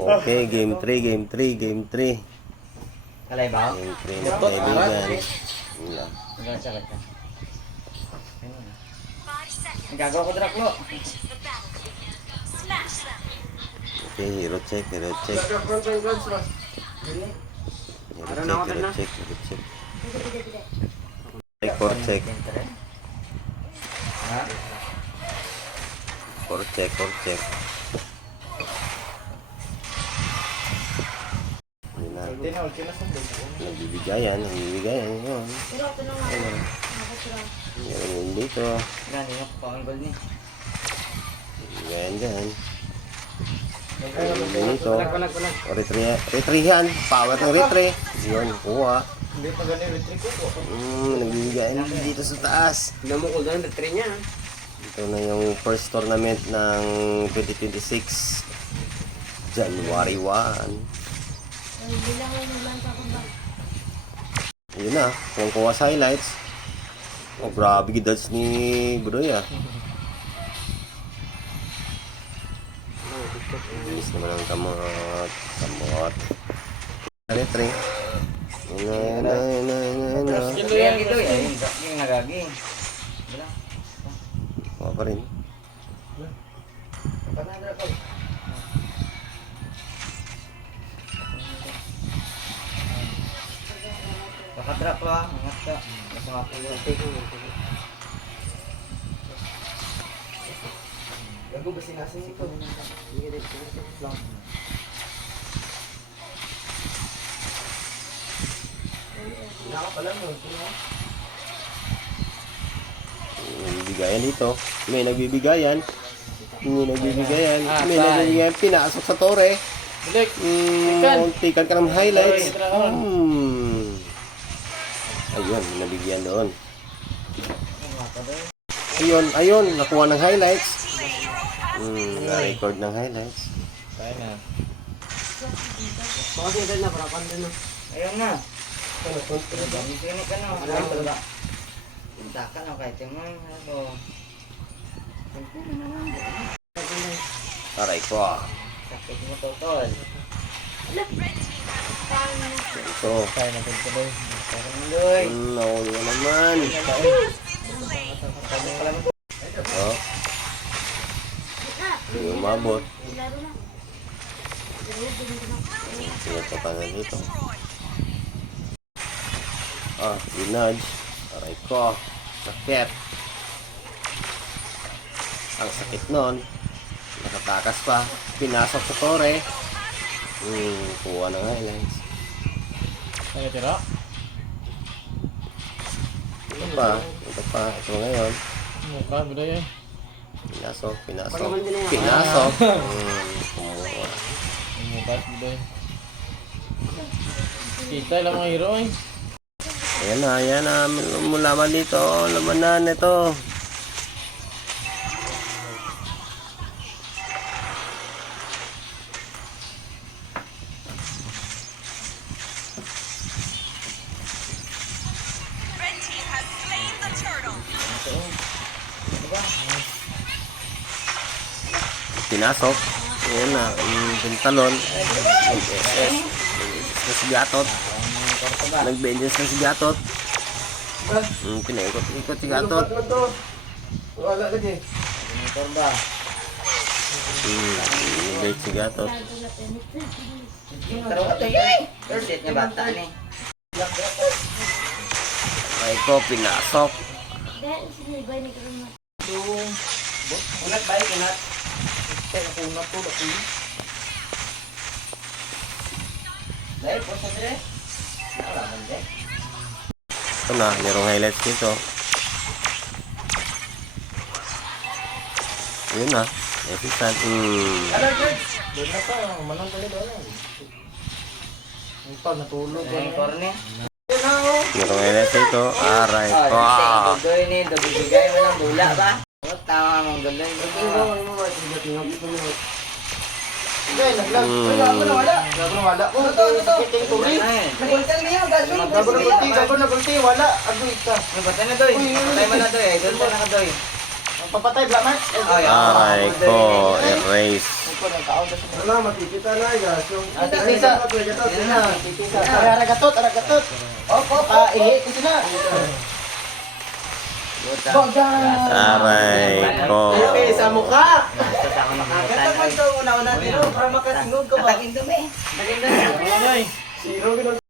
Okay, game 3, game 3, game 3. Kalay ba? Game 3 na kaibigan. Yun lang. Nagkasakit ka. Nagagawa ko drak lo. Okay, hero check, hero check. Hero check, hero check. For check. Ha? For check, for check. Yun na. Nagbibigayan, nagbibigayan. Yun. Yun dito. Gani mo pa ang gold ni. Nagbibigayan dyan. Yun dito. Retrihan. Power ng retry. Yun, kuha. Hindi pa gani retry ko. Nagbibigayan dito sa taas. Hindi mo ko gani retry niya. Ito na yung first tournament ng 2026. January 1. Yun na, kung kuha sa highlights. Oh, grabe gidats ni Broy ah. Bilis naman ang kamot. Kamot. Retry. Yun na. Ito yan. Yung nagagi. Kuha pa rin. Pakadrak lo ah. Ingat ka. Basta mapulunti ko. Gago ba sinasing ito? Hindi ka dito lang. Naka pala mo. Nagbibigayan dito. May nagbibigayan. May nagbibigayan. May nagbibigayan. Pinasok sa tore. Muntikan ka ng highlights. Ayun, nabigyan doon. Ayun, nakuha ng highlights. Na-record ng highlights. Kaya na. Pakasita na, parapan din na. Ayun na. Dami sini ka na. Pinta ka na kahit yung mga Aray ko. sakit mo totol. Ito. Kaya natin ko doy. Parang doy. Nauli na naman. Oh. Hindi umabot. Sinata pa na dito. Dinudge. Aray ko. Sakit. Ang sakit nun. Nakatakas pa. Pinasok sa tore. Kuha na nga highlights. Ano tira? Ito pa. Ito ngayon. Mukha ba doy? Pinasok. Pinasok. Kumuha. Mukha ba doy? Kita lang mga hero eh. Ayan na. Mulaman dito. Lamanan ito. Pinasok. Ayan na. Pintalon. Na si Gatot. Nag-vengeance na si Gatot. Pinaikot-ikot si Gatot. Wala lagi. Motor ba? Nag-bait si Gatot. Pero ito yun. First date niya bata ni. Ay ko, pinasok. Unat ba? Unat. Teka, unat to. Dahil po sa dire. Nakalaman din. Ito na, merong highlights dito. Yun na. Assistant. Doon na pa, manang tayo doon. Ang pag natulog. Ang korne. Merong highlights dito. Aray ko. Doy ni, dobibigay mo ng dula ba? Tama mong galoy. Ay, naglag. Ay, gago na wala. Gago na wala. Ito. Kiting turi. Nagultang niya, gago. Gago na gulti, wala. Agoy ka. Nabata na doy. Patay mo na doy. Doon ka na ka doy. Papatay, blamat. Aray ko. Erase. ko ng tao sa sunod. Wala, matitita na guys. Yung Titisa. Titisa. Aragatot, aragatot. Opo, ihi. Ito na. Bagan. Aray ko. Okay, sa mukha. Sa ako Kata makamutan. man ito una-una dito para makasingog ka ba? Katagin dumi. Katagin dumi. Zero,